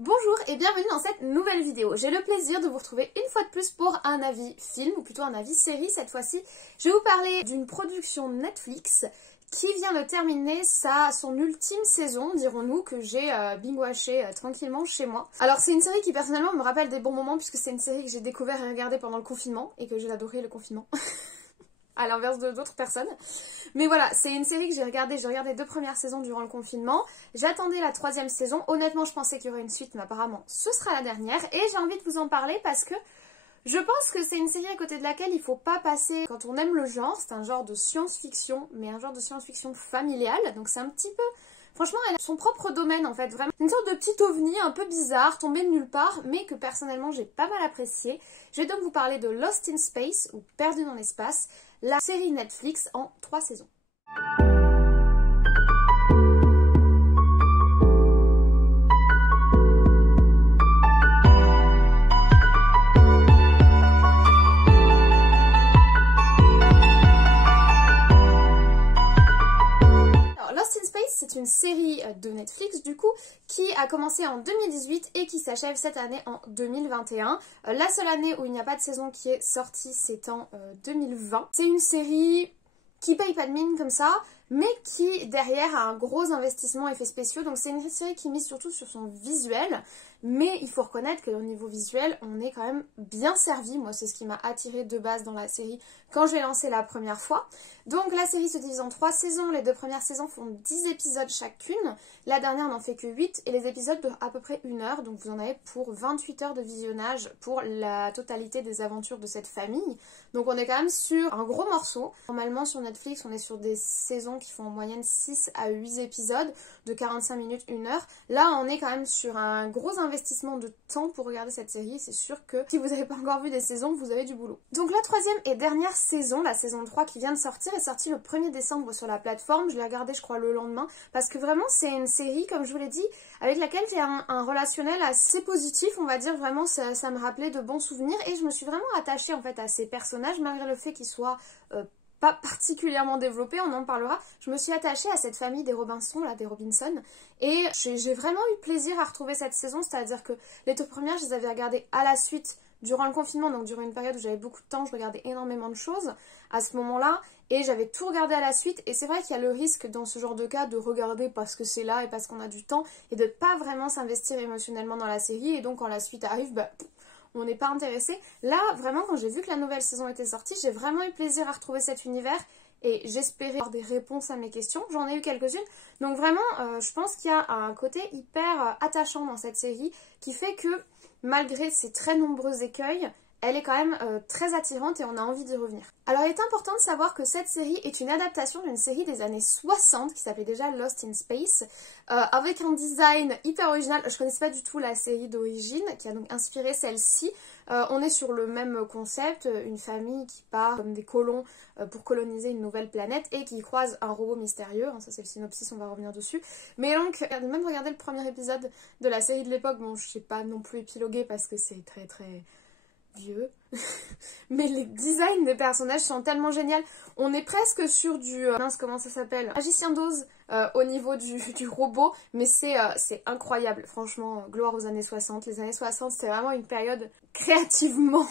Bonjour et bienvenue dans cette nouvelle vidéo. J'ai le plaisir de vous retrouver une fois de plus pour un avis film, ou plutôt un avis série cette fois-ci. Je vais vous parler d'une production Netflix qui vient de terminer son ultime saison, dirons-nous, que j'ai binge-watché tranquillement chez moi. Alors c'est une série qui personnellement me rappelle des bons moments puisque c'est une série que j'ai découvert et regardée pendant le confinement et que j'ai adoré le confinement. À l'inverse de d'autres personnes. Mais voilà, c'est une série que j'ai regardé 2 premières saisons durant le confinement. J'attendais la 3e saison. Honnêtement, je pensais qu'il y aurait une suite, mais apparemment, ce sera la dernière. Et j'ai envie de vous en parler parce que je pense que c'est une série à côté de laquelle il faut pas passer quand on aime le genre. C'est un genre de science-fiction, mais un genre de science-fiction familiale. Donc c'est un petit peu... Franchement, elle a son propre domaine en fait, vraiment. Une sorte de petit ovni un peu bizarre, tombé de nulle part, mais que personnellement j'ai pas mal apprécié. Je vais donc vous parler de Lost in Space, ou Perdu dans l'espace, la série Netflix en 3 saisons. C'est une série de Netflix du coup qui a commencé en 2018 et qui s'achève cette année en 2021. La seule année où il n'y a pas de saison qui est sortie, c'est en 2020. C'est une série qui paye pas de mine comme ça, mais qui derrière a un gros investissement effets spéciaux. Donc c'est une série qui mise surtout sur son visuel, mais il faut reconnaître qu'au niveau visuel, on est quand même bien servi. Moi, c'est ce qui m'a attirée de base dans la série quand je l'ai lancée la première fois. Donc la série se divise en 3 saisons. Les 2 premières saisons font 10 épisodes chacune. La dernière n'en fait que 8 et les épisodes durent à peu près 1 heure. Donc vous en avez pour 28 heures de visionnage pour la totalité des aventures de cette famille. Donc on est quand même sur un gros morceau. Normalement sur Netflix, on est sur des saisons qui font en moyenne 6 à 8 épisodes de 45 minutes, 1 heure. Là, on est quand même sur un gros investissement de temps pour regarder cette série. C'est sûr que si vous n'avez pas encore vu des saisons, vous avez du boulot. Donc la 3e et dernière saison, la saison 3 qui vient de sortir, est sortie le 1er décembre sur la plateforme. Je l'ai regardée je crois le lendemain parce que vraiment c'est une série, comme je vous l'ai dit, avec laquelle il y a un relationnel assez positif, on va dire. Vraiment ça me rappelait de bons souvenirs et je me suis vraiment attachée en fait à ces personnages malgré le fait qu'ils soient pas particulièrement développé, on en parlera. Je me suis attachée à cette famille des Robinson, là, des Robinson, et j'ai vraiment eu plaisir à retrouver cette saison, c'est-à-dire que les 2 premières, je les avais regardées à la suite durant le confinement, donc durant une période où j'avais beaucoup de temps, je regardais énormément de choses à ce moment-là, et j'avais tout regardé à la suite, et c'est vrai qu'il y a le risque dans ce genre de cas de regarder parce que c'est là et parce qu'on a du temps, et de pas vraiment s'investir émotionnellement dans la série, et donc quand la suite arrive, bah... on n'est pas intéressé. Là, vraiment, quand j'ai vu que la nouvelle saison était sortie, j'ai vraiment eu plaisir à retrouver cet univers et j'espérais avoir des réponses à mes questions. J'en ai eu quelques-unes. Donc vraiment, je pense qu'il y a un côté hyper attachant dans cette série qui fait que, malgré ses très nombreux écueils, elle est quand même très attirante et on a envie d'y revenir. Alors il est important de savoir que cette série est une adaptation d'une série des années 60 qui s'appelait déjà Lost in Space, avec un design hyper original. Je connaissais pas du tout la série d'origine qui a donc inspiré celle-ci. On est sur le même concept, une famille qui part comme des colons pour coloniser une nouvelle planète et qui croise un robot mystérieux. Ça c'est le synopsis, on va revenir dessus. Mais donc, même regarder le premier épisode de la série de l'époque, bon je sais pas non plus épiloguer parce que c'est très vieux, mais les designs des personnages sont tellement géniaux. On est presque sur du... mince, comment ça s'appelle, Magicien d'Oz au niveau du robot, mais c'est incroyable, franchement, gloire aux années 60. Les années 60, c'était vraiment une période créativement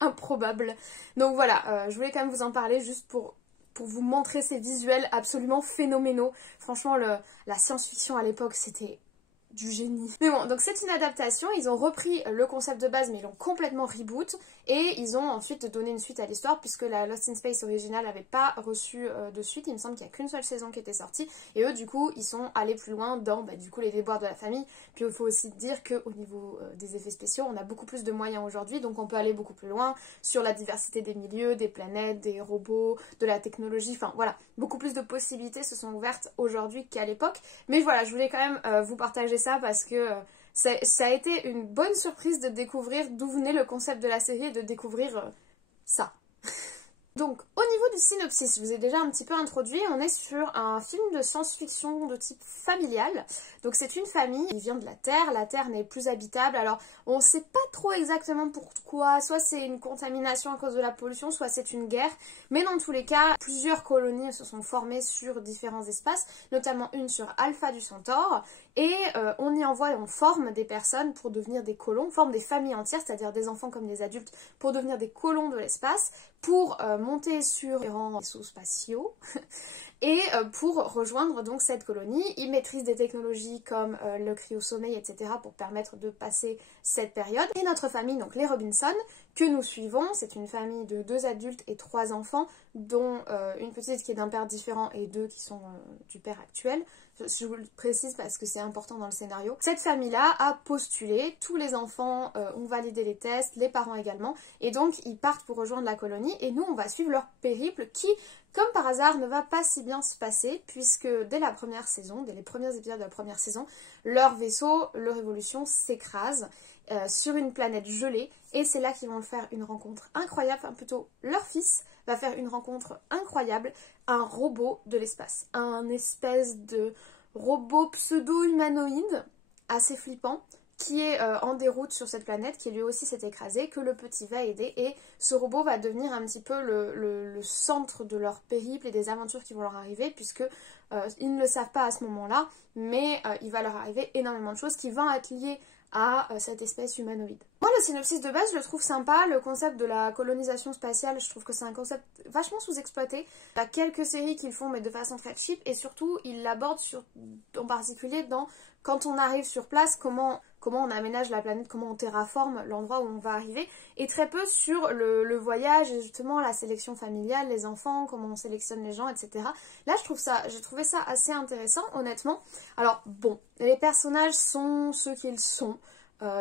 improbable. Donc voilà, je voulais quand même vous en parler juste pour vous montrer ces visuels absolument phénoménaux. Franchement, la science-fiction à l'époque, c'était... du génie. Mais bon, donc c'est une adaptation, ils ont repris le concept de base mais ils l'ont complètement reboot et ils ont ensuite donné une suite à l'histoire puisque la Lost in Space originale n'avait pas reçu de suite. Il me semble qu'il n'y a qu'une seule saison qui était sortie et eux du coup ils sont allés plus loin dans du coup les déboires de la famille. Puis il faut aussi dire qu'au niveau des effets spéciaux on a beaucoup plus de moyens aujourd'hui, donc on peut aller beaucoup plus loin sur la diversité des milieux, des planètes, des robots, de la technologie, enfin voilà, beaucoup plus de possibilités se sont ouvertes aujourd'hui qu'à l'époque. Mais voilà, je voulais quand même vous partager ça parce que ça a été une bonne surprise de découvrir d'où venait le concept de la série et de découvrir ça. Donc, au niveau du synopsis, je vous ai déjà un petit peu introduit, on est sur un film de science-fiction de type familial. Donc c'est une famille qui vient de la Terre n'est plus habitable. Alors, on ne sait pas trop exactement pourquoi, soit c'est une contamination à cause de la pollution, soit c'est une guerre. Mais dans tous les cas, plusieurs colonies se sont formées sur différents espaces, notamment une sur Alpha du Centaure. et on y envoie, on forme des personnes pour devenir des colons, on forme des familles entières, c'est-à-dire des enfants comme des adultes, pour devenir des colons de l'espace, pour monter sur les rangs vaisseaux spatiaux et pour rejoindre donc cette colonie. Ils maîtrisent des technologies comme le cryosommeil, etc. pour permettre de passer cette période. Et notre famille, donc les Robinson, que nous suivons, c'est une famille de 2 adultes et 3 enfants, dont une petite qui est d'un père différent et 2 qui sont du père actuel. Je vous le précise parce que c'est important dans le scénario. Cette famille-là a postulé, tous les enfants ont validé les tests, les parents également, et donc ils partent pour rejoindre la colonie, et nous on va suivre leur périple qui, comme par hasard, ne va pas si bien se passer, puisque dès la première saison, dès les premiers épisodes de la première saison, leur vaisseau, le Révolution, s'écrase sur une planète gelée, et c'est là qu'ils vont faire une rencontre incroyable, enfin plutôt leur fils va faire une rencontre incroyable, un robot de l'espace, un espèce de robot pseudo-humanoïde, assez flippant, qui est en déroute sur cette planète, qui lui aussi s'est écrasé, que le petit va aider, et ce robot va devenir un petit peu le centre de leur périple et des aventures qui vont leur arriver, puisque ils ne le savent pas à ce moment-là, mais il va leur arriver énormément de choses qui vont être liées à cette espèce humanoïde. Moi, le synopsis de base, je le trouve sympa. Le concept de la colonisation spatiale, je trouve que c'est un concept vachement sous-exploité. Il y a quelques séries qui le font, mais de façon très cheap, et surtout, ils l'abordent en particulier dans quand on arrive sur place, comment on aménage la planète, comment on terraforme l'endroit où on va arriver, et très peu sur le voyage et justement la sélection familiale, les enfants, comment on sélectionne les gens, etc. Là, j'ai trouvé ça assez intéressant, honnêtement. Alors, bon, les personnages sont ceux qu'ils sont.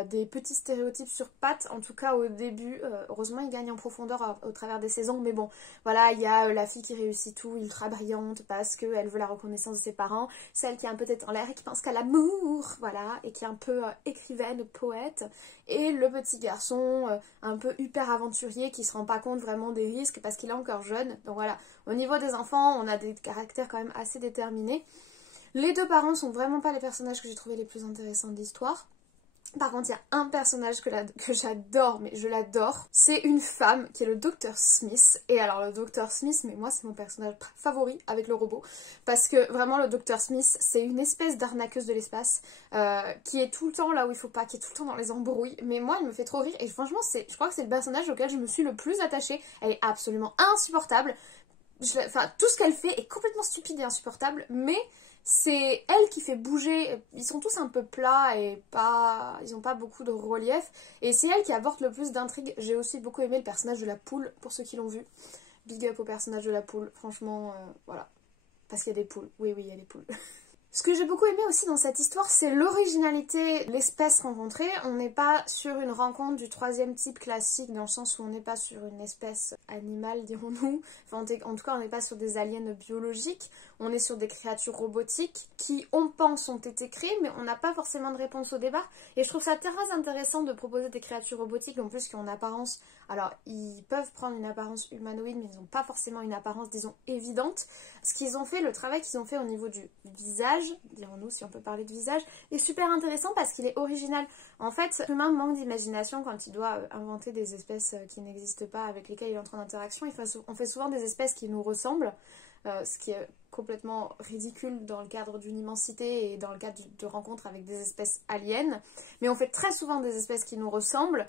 Des petits stéréotypes sur pattes, en tout cas au début. Heureusement, ils gagnent en profondeur au travers des saisons, mais bon, voilà, il y a la fille qui réussit tout, ultra brillante, parce qu'elle veut la reconnaissance de ses parents, celle qui est un peu tête en l'air et qui pense qu'à l'amour, voilà, et qui est un peu écrivaine, poète, et le petit garçon un peu hyper aventurier qui se rend pas compte vraiment des risques parce qu'il est encore jeune. Donc voilà, au niveau des enfants, on a des caractères quand même assez déterminés. Les 2 parents sont vraiment pas les personnages que j'ai trouvé les plus intéressants de l'histoire. Par contre, il y a un personnage que j'adore, mais je l'adore. C'est une femme qui est le Dr Smith. Et alors le Dr Smith, mais moi c'est mon personnage favori avec le robot. Parce que vraiment le Dr Smith, c'est une espèce d'arnaqueuse de l'espace qui est tout le temps là où il faut pas, qui est tout le temps dans les embrouilles. Mais moi, elle me fait trop rire. Et franchement, je crois que c'est le personnage auquel je me suis le plus attachée. Elle est absolument insupportable. Enfin, tout ce qu'elle fait est complètement stupide et insupportable, mais c'est elle qui fait bouger. Ils sont tous un peu plats et ils n'ont pas beaucoup de relief, et c'est elle qui apporte le plus d'intrigue. J'ai aussi beaucoup aimé le personnage de la poule, pour ceux qui l'ont vu. Big up au personnage de la poule, franchement, voilà. Parce qu'il y a des poules, oui, il y a des poules. Ce que j'ai beaucoup aimé aussi dans cette histoire, c'est l'originalité, l'espèce rencontrée. On n'est pas sur une rencontre du 3e type classique, dans le sens où on n'est pas sur une espèce animale, dirons-nous. Enfin, en tout cas, on n'est pas sur des aliens biologiques. On est sur des créatures robotiques qui, on pense, ont été créées, mais on n'a pas forcément de réponse au débat. Et je trouve ça très intéressant de proposer des créatures robotiques, en plus qui ont une apparence... Alors, ils peuvent prendre une apparence humanoïde, mais ils n'ont pas forcément une apparence, disons, évidente. Ce qu'ils ont fait, le travail qu'ils ont fait au niveau du visage, dirons-nous, si on peut parler de visage, est super intéressant parce qu'il est original. En fait, l'humain manque d'imagination quand il doit inventer des espèces qui n'existent pas, avec lesquelles il entre en interaction. On fait souvent des espèces qui nous ressemblent, ce qui est complètement ridicule dans le cadre d'une immensité et dans le cadre de rencontres avec des espèces aliens. Mais on fait très souvent des espèces qui nous ressemblent,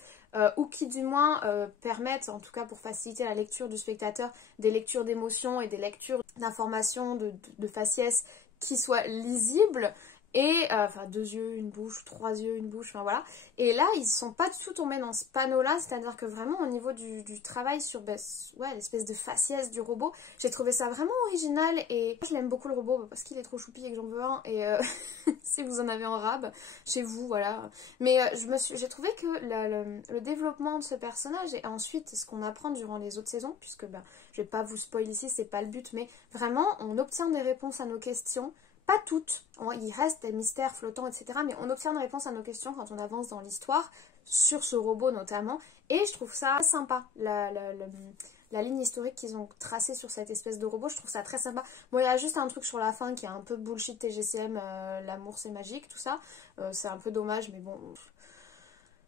ou qui du moins permettent, en tout cas pour faciliter la lecture du spectateur, des lectures d'émotions et des lectures d'informations, de faciès qui soient lisibles. Et enfin 2 yeux, une bouche, 3 yeux, une bouche, enfin voilà. Et là, ils sont pas du tout tombés dans ce panneau-là, c'est-à-dire que vraiment au niveau du travail sur l'espèce de faciès du robot, j'ai trouvé ça vraiment original, et je l'aime beaucoup le robot parce qu'il est trop choupi et que j'en veux un, et si vous en avez en rab, chez vous, voilà. Mais j'ai trouvé que le développement de ce personnage, et ensuite ce qu'on apprend durant les autres saisons, puisque je vais pas vous spoiler ici, c'est pas le but, mais vraiment on obtient des réponses à nos questions. Pas toutes, il reste des mystères flottants, etc. Mais on obtient des réponses à nos questions quand on avance dans l'histoire, sur ce robot notamment. Et je trouve ça sympa, la ligne historique qu'ils ont tracée sur cette espèce de robot, je trouve ça très sympa. Bon, il y a juste un truc sur la fin qui est un peu bullshit TGCM, l'amour c'est magique, tout ça. C'est un peu dommage, mais bon...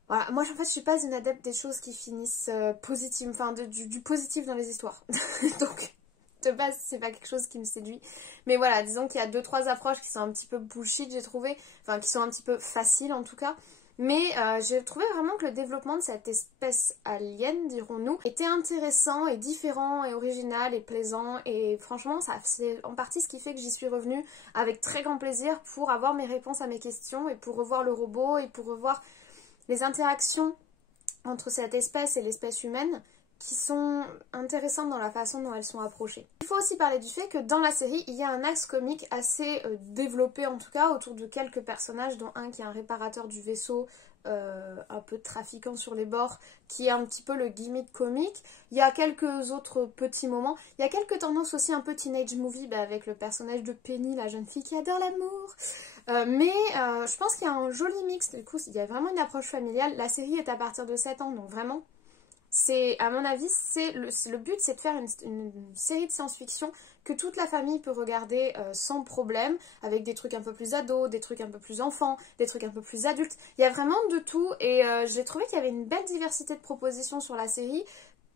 Voilà, moi en fait je suis pas une adepte des choses qui finissent positives, enfin du positif dans les histoires. Donc... De base, c'est pas quelque chose qui me séduit. Mais voilà, disons qu'il y a 2-3 approches qui sont un petit peu bullshit, j'ai trouvé. Enfin, qui sont un petit peu faciles en tout cas. Mais j'ai trouvé vraiment que le développement de cette espèce alien, dirons-nous, était intéressant et différent et original et plaisant. Et franchement, c'est en partie ce qui fait que j'y suis revenue avec très grand plaisir pour avoir mes réponses à mes questions et pour revoir le robot et pour revoir les interactions entre cette espèce et l'espèce humaine qui sont intéressantes dans la façon dont elles sont approchées. Il faut aussi parler du fait que dans la série, il y a un axe comique assez développé en tout cas, autour de quelques personnages, dont un qui est un réparateur du vaisseau, un peu trafiquant sur les bords, qui est un petit peu le gimmick comique. Il y a quelques autres petits moments. Il y a quelques tendances aussi un peu teenage movie, avec le personnage de Penny, la jeune fille qui adore l'amour. Mais je pense qu'il y a un joli mix, du coup il y a vraiment une approche familiale. La série est à partir de 7 ans, donc vraiment... à mon avis, le but, c'est de faire une série de science-fiction que toute la famille peut regarder sans problème, avec des trucs un peu plus ados, des trucs un peu plus enfants, des trucs un peu plus adultes. Il y a vraiment de tout et j'ai trouvé qu'il y avait une belle diversité de propositions sur la série.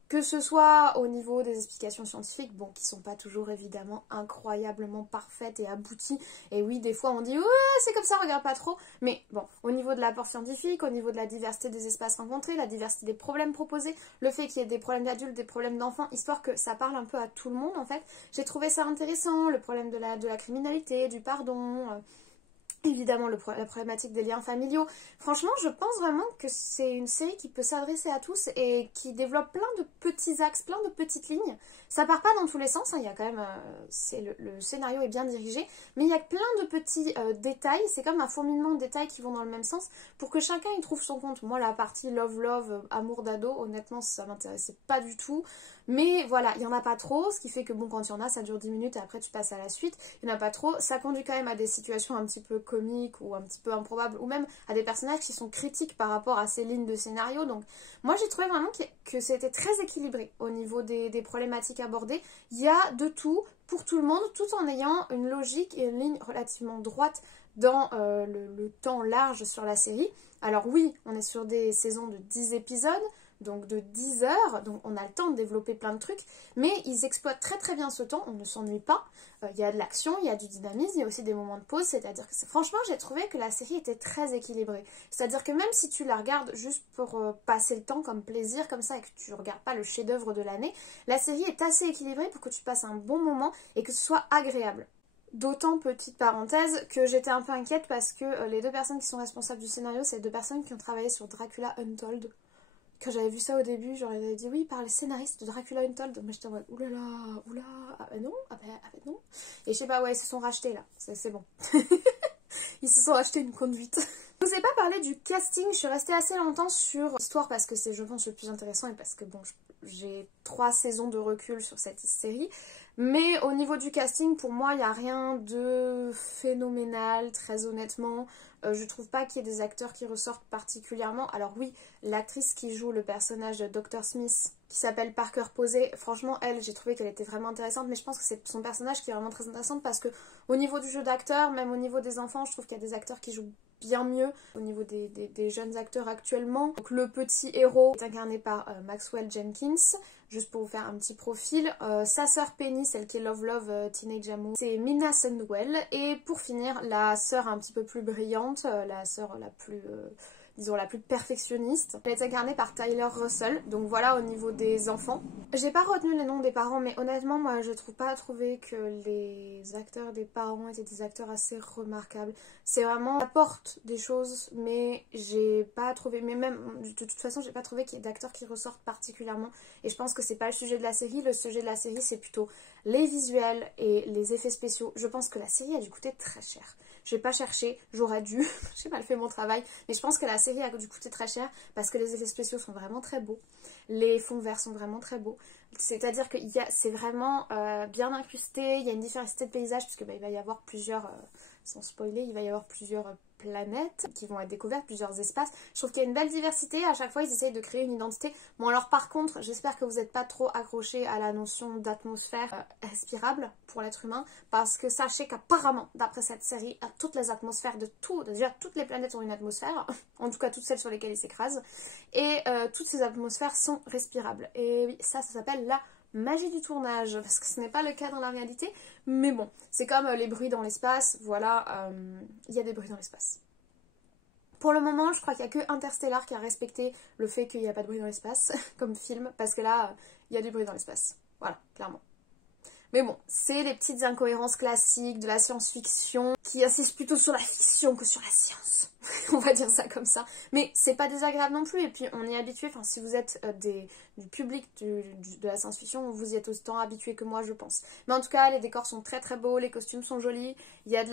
Que ce soit au niveau des explications scientifiques, bon, qui sont pas toujours évidemment incroyablement parfaites et abouties. Et oui, des fois on dit ouais, c'est comme ça, regarde pas trop. Mais bon, au niveau de l'apport scientifique, au niveau de la diversité des espaces rencontrés, la diversité des problèmes proposés, le fait qu'il y ait des problèmes d'adultes, des problèmes d'enfants, histoire que ça parle un peu à tout le monde en fait. J'ai trouvé ça intéressant, le problème de la criminalité, du pardon. Évidemment, la problématique des liens familiaux. Franchement, je pense vraiment que c'est une série qui peut s'adresser à tous et qui développe plein de petits axes, plein de petites lignes. Ça part pas dans tous les sens, hein. Il y a quand même... le scénario est bien dirigé, mais il y a plein de petits détails. C'est comme un fourmillement de détails qui vont dans le même sens pour que chacun y trouve son compte. Moi, la partie love, amour d'ado, honnêtement, ça m'intéressait pas du tout. Mais voilà, il n'y en a pas trop, ce qui fait que bon, quand il y en a, ça dure 10 minutes et après tu passes à la suite. Il n'y en a pas trop, ça conduit quand même à des situations un petit peu comiques ou un petit peu improbables, ou même à des personnages qui sont critiques par rapport à ces lignes de scénario. Donc moi j'ai trouvé vraiment que c'était très équilibré au niveau des problématiques abordées. Il y a de tout pour tout le monde, tout en ayant une logique et une ligne relativement droite dans le temps large sur la série. Alors oui, on est sur des saisons de 10 épisodes, donc de 10 heures, donc on a le temps de développer plein de trucs, mais ils exploitent très très bien ce temps, on ne s'ennuie pas, il y a de l'action, il y a du dynamisme, il y a aussi des moments de pause, c'est-à-dire que franchement j'ai trouvé que la série était très équilibrée, c'est-à-dire que même si tu la regardes juste pour passer le temps comme plaisir, comme ça, et que tu regardes pas le chef-d'œuvre de l'année, la série est assez équilibrée pour que tu passes un bon moment et que ce soit agréable. D'autant, petite parenthèse, que j'étais un peu inquiète parce que les deux personnes qui sont responsables du scénario, c'est deux personnes qui ont travaillé sur Dracula Untold. Quand j'avais vu ça au début, j'aurais dit oui, par les scénaristes de Dracula Untold. Mais j'étais en mode oulala, oula, ah bah non, ah bah non. Et je sais pas, ouais, ils se sont rachetés là, c'est bon. Ils se sont achetés une conduite. Je vous ai pas parlé du casting, je suis restée assez longtemps sur l'histoire parce que c'est, je pense, le plus intéressant et parce que bon, j'ai 3 saisons de recul sur cette série. Mais au niveau du casting, pour moi, il n'y a rien de phénoménal, très honnêtement. Je trouve pas qu'il y ait des acteurs qui ressortent particulièrement. Alors oui, l'actrice qui joue le personnage de Dr. Smith, qui s'appelle Parker Posey, franchement, elle, j'ai trouvé qu'elle était vraiment intéressante. Mais je pense que c'est son personnage qui est vraiment très intéressant parce que au niveau du jeu d'acteur, même au niveau des enfants, je trouve qu'il y a des acteurs qui jouent bien mieux au niveau des jeunes acteurs actuellement. Donc le petit héros est incarné par Maxwell Jenkins, juste pour vous faire un petit profil. Sa sœur Penny, celle qui est Love Teenage Amour, c'est Mina Sandwell. Et pour finir, la sœur un petit peu plus brillante, la sœur la plus... disons la plus perfectionniste. Elle est incarnée par Tyler Russell, donc voilà au niveau des enfants. J'ai pas retenu les noms des parents, mais honnêtement moi je trouve pas trouvé que les acteurs des parents étaient des acteurs assez remarquables. C'est vraiment la porte des choses, mais j'ai pas trouvé, mais même de toute façon j'ai pas trouvé qu'il y ait d'acteurs qui ressortent particulièrement, et je pense que c'est pas le sujet de la série. Le sujet de la série c'est plutôt les visuels et les effets spéciaux. Je pense que la série a dû coûter très cher. Je vais pas chercher, j'aurais dû, j'ai mal fait mon travail, mais je pense que la série a dû coûter très cher parce que les effets spéciaux sont vraiment très beaux, les fonds verts sont vraiment très beaux, c'est-à-dire que c'est vraiment bien incrusté, il y a une diversité de paysages puisque il va y avoir plusieurs, sans spoiler, il va y avoir plusieurs planètes qui vont être découvertes, plusieurs espaces. Je trouve qu'il y a une belle diversité, à chaque fois ils essayent de créer une identité. Bon alors par contre, j'espère que vous n'êtes pas trop accrochés à la notion d'atmosphère respirable pour l'être humain, parce que sachez qu'apparemment, d'après cette série, toutes les atmosphères de tout, déjà toutes les planètes ont une atmosphère, en tout cas toutes celles sur lesquelles ils s'écrasent, et toutes ces atmosphères sont respirables. Et oui, ça s'appelle la magie du tournage, parce que ce n'est pas le cas dans la réalité, mais bon, c'est comme les bruits dans l'espace, voilà, il y a des bruits dans l'espace. Pour le moment, je crois qu'il n'y a que Interstellar qui a respecté le fait qu'il n'y a pas de bruit dans l'espace, comme film, parce que là, il y a du bruit dans l'espace. Voilà, clairement. Mais bon, c'est les petites incohérences classiques de la science-fiction qui insistent plutôt sur la fiction que sur la science. On va dire ça comme ça. Mais c'est pas désagréable non plus, et puis on est habitué, enfin si vous êtes du public de la science-fiction, vous y êtes autant habitué que moi je pense. Mais en tout cas, les décors sont très très beaux, les costumes sont jolis, il y a de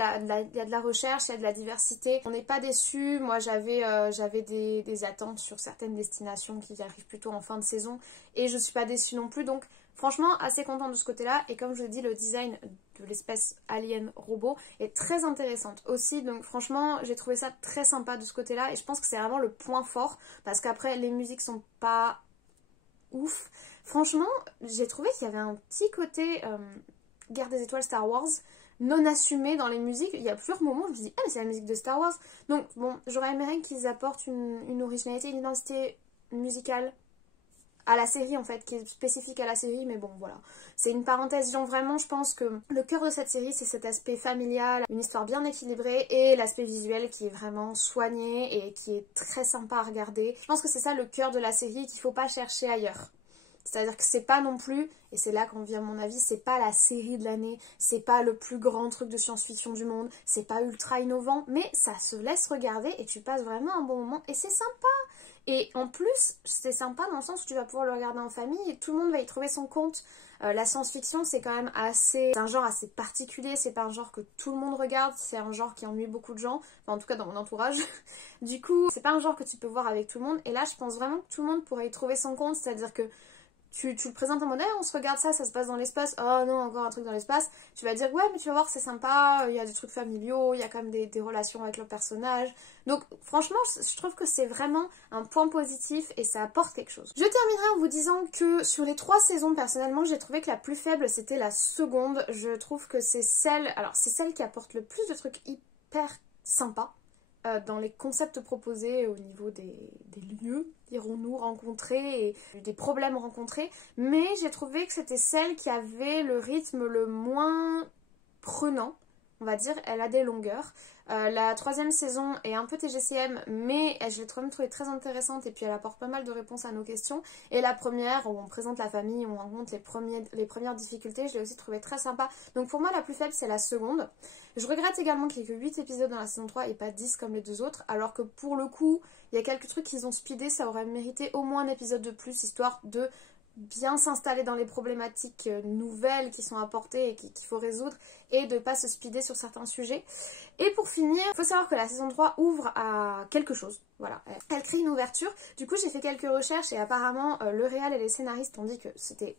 la recherche, il y a de la diversité. On n'est pas déçus, moi j'avais des attentes sur certaines destinations qui arrivent plutôt en fin de saison, et je suis pas déçue non plus, donc franchement, assez contente de ce côté-là. Et comme je vous dis, le design de l'espèce alien robot est très intéressante aussi. Donc franchement, j'ai trouvé ça très sympa de ce côté-là. Et je pense que c'est vraiment le point fort. Parce qu'après, les musiques sont pas ouf. Franchement, j'ai trouvé qu'il y avait un petit côté Guerre des étoiles Star Wars non assumé dans les musiques. Il y a plusieurs moments où je me dis, ah mais c'est la musique de Star Wars. Donc bon, j'aurais aimé qu'ils apportent une originalité, une identité musicale à la série en fait, qui est spécifique à la série, mais bon voilà. C'est une parenthèse, disons vraiment, je pense que le cœur de cette série c'est cet aspect familial, une histoire bien équilibrée et l'aspect visuel qui est vraiment soigné et qui est très sympa à regarder. Je pense que c'est ça le cœur de la série qu'il faut pas chercher ailleurs. C'est-à-dire que c'est pas non plus, et c'est là qu'on vient à mon avis, c'est pas la série de l'année, c'est pas le plus grand truc de science-fiction du monde, c'est pas ultra innovant, mais ça se laisse regarder et tu passes vraiment un bon moment et c'est sympa. Et en plus, c'est sympa dans le sens où tu vas pouvoir le regarder en famille et tout le monde va y trouver son compte. La science-fiction, c'est quand même c'est un genre assez particulier, c'est pas un genre que tout le monde regarde, c'est un genre qui ennuie beaucoup de gens, enfin, en tout cas dans mon entourage. Du coup, c'est pas un genre que tu peux voir avec tout le monde. Et là, je pense vraiment que tout le monde pourrait y trouver son compte, c'est-à-dire que tu le présentes en mode on se regarde ça se passe dans l'espace, oh non encore un truc dans l'espace, tu vas dire ouais mais tu vas voir c'est sympa, il y a des trucs familiaux, il y a quand même des relations avec le personnage, donc franchement je trouve que c'est vraiment un point positif et ça apporte quelque chose. Je terminerai en vous disant que sur les 3 saisons personnellement j'ai trouvé que la plus faible c'était la seconde, je trouve que c'est celle qui apporte le plus de trucs hyper sympas dans les concepts proposés au niveau des lieux, dirons-nous, rencontrés et des problèmes rencontrés, mais j'ai trouvé que c'était celle qui avait le rythme le moins prenant, on va dire, elle a des longueurs. La 3e saison est un peu TGCM, mais je l'ai quand même trouvée très intéressante et puis elle apporte pas mal de réponses à nos questions. Et la première, où on présente la famille, où on rencontre les premières difficultés, je l'ai aussi trouvée très sympa. Donc pour moi, la plus faible, c'est la seconde. Je regrette également qu'il n'y ait que 8 épisodes dans la saison 3 et pas 10 comme les 2 autres, alors que pour le coup, il y a quelques trucs qu'ils ont speedé, ça aurait mérité au moins un épisode de plus, histoire de bien s'installer dans les problématiques nouvelles qui sont apportées et qu'il faut résoudre et de ne pas se speeder sur certains sujets. Et pour finir, il faut savoir que la saison 3 ouvre à quelque chose, voilà, elle crée une ouverture. Du coup j'ai fait quelques recherches et apparemment le réal et les scénaristes ont dit que c'était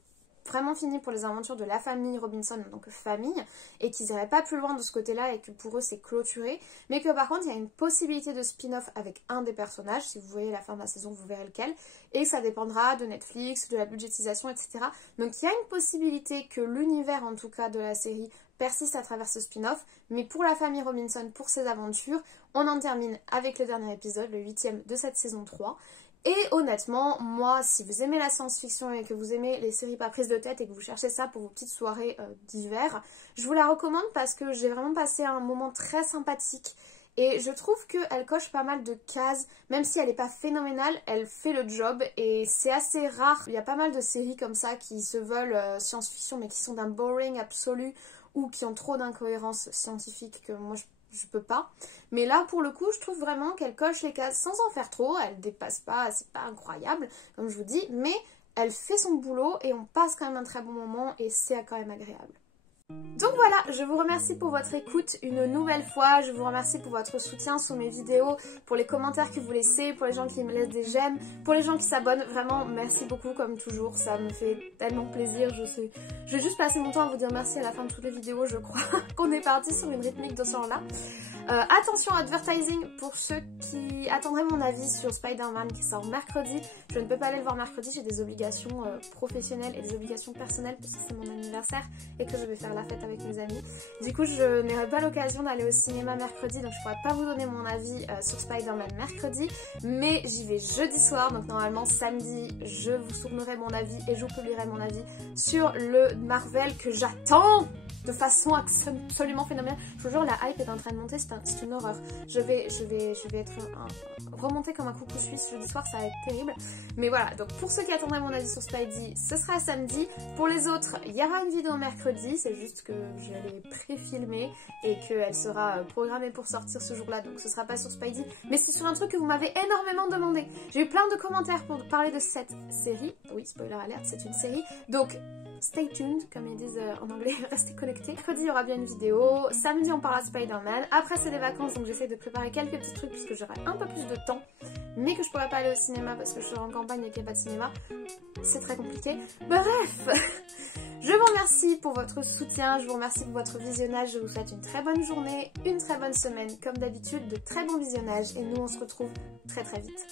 vraiment fini pour les aventures de la famille Robinson, donc famille, et qu'ils n'iraient pas plus loin de ce côté-là et que pour eux c'est clôturé, mais que par contre il y a une possibilité de spin-off avec un des personnages, si vous voyez la fin de la saison vous verrez lequel, et ça dépendra de Netflix, de la budgétisation, etc. Donc il y a une possibilité que l'univers en tout cas de la série persiste à travers ce spin-off, mais pour la famille Robinson, pour ses aventures, on en termine avec le dernier épisode, le 8e de cette saison 3. Et honnêtement, moi, si vous aimez la science-fiction et que vous aimez les séries pas prises de tête et que vous cherchez ça pour vos petites soirées d'hiver, je vous la recommande parce que j'ai vraiment passé un moment très sympathique et je trouve qu'elle coche pas mal de cases, même si elle n'est pas phénoménale, elle fait le job et c'est assez rare. Il y a pas mal de séries comme ça qui se veulent science-fiction mais qui sont d'un boring absolu ou qui ont trop d'incohérences scientifiques que moi je peux pas, mais là pour le coup je trouve vraiment qu'elle coche les cases sans en faire trop, elle dépasse pas, c'est pas incroyable comme je vous dis, mais elle fait son boulot et on passe quand même un très bon moment et c'est quand même agréable. Donc voilà, je vous remercie pour votre écoute une nouvelle fois, je vous remercie pour votre soutien sur mes vidéos, pour les commentaires que vous laissez, pour les gens qui me laissent des j'aime, pour les gens qui s'abonnent, vraiment merci beaucoup comme toujours, ça me fait tellement plaisir, je vais juste passer mon temps à vous dire merci à la fin de toutes les vidéos, je crois qu'on est parti sur une rythmique de ce genre là. Attention advertising pour ceux qui attendraient mon avis sur Spider-Man qui sort mercredi. Je ne peux pas aller le voir mercredi, j'ai des obligations professionnelles et des obligations personnelles parce que c'est mon anniversaire et que je vais faire la fête avec mes amis. Du coup je n'aurai pas l'occasion d'aller au cinéma mercredi, donc je pourrais pas vous donner mon avis sur Spider-Man mercredi, mais j'y vais jeudi soir, donc normalement samedi je vous tournerai mon avis et je vous publierai mon avis sur le Marvel que j'attends de façon absolument phénoménale. Je vous jure, la hype est en train de monter, c'est une horreur. Je vais être remontée comme un coucou suisse jeudi soir, ça va être terrible. Mais voilà, donc pour ceux qui attendraient mon avis sur Spidey, ce sera samedi. Pour les autres, il y aura une vidéo mercredi, c'est juste que je l'ai pré-filmée et qu'elle sera programmée pour sortir ce jour-là, donc ce sera pas sur Spidey, mais c'est sur un truc que vous m'avez énormément demandé. J'ai eu plein de commentaires pour parler de cette série. Oui, spoiler alert, c'est une série. Donc stay tuned, comme ils disent en anglais, restez connectés. Mercredi, il y aura bien une vidéo. Samedi, on parlera de Spider-Man. Après, c'est les vacances, donc j'essaie de préparer quelques petits trucs puisque j'aurai un peu plus de temps, mais que je pourrais pas aller au cinéma parce que je serai en campagne et qu'il n'y a pas de cinéma. C'est très compliqué. Bref, je vous remercie pour votre soutien, je vous remercie pour votre visionnage. Je vous souhaite une très bonne journée, une très bonne semaine. Comme d'habitude, de très bons visionnages et nous, on se retrouve très très vite.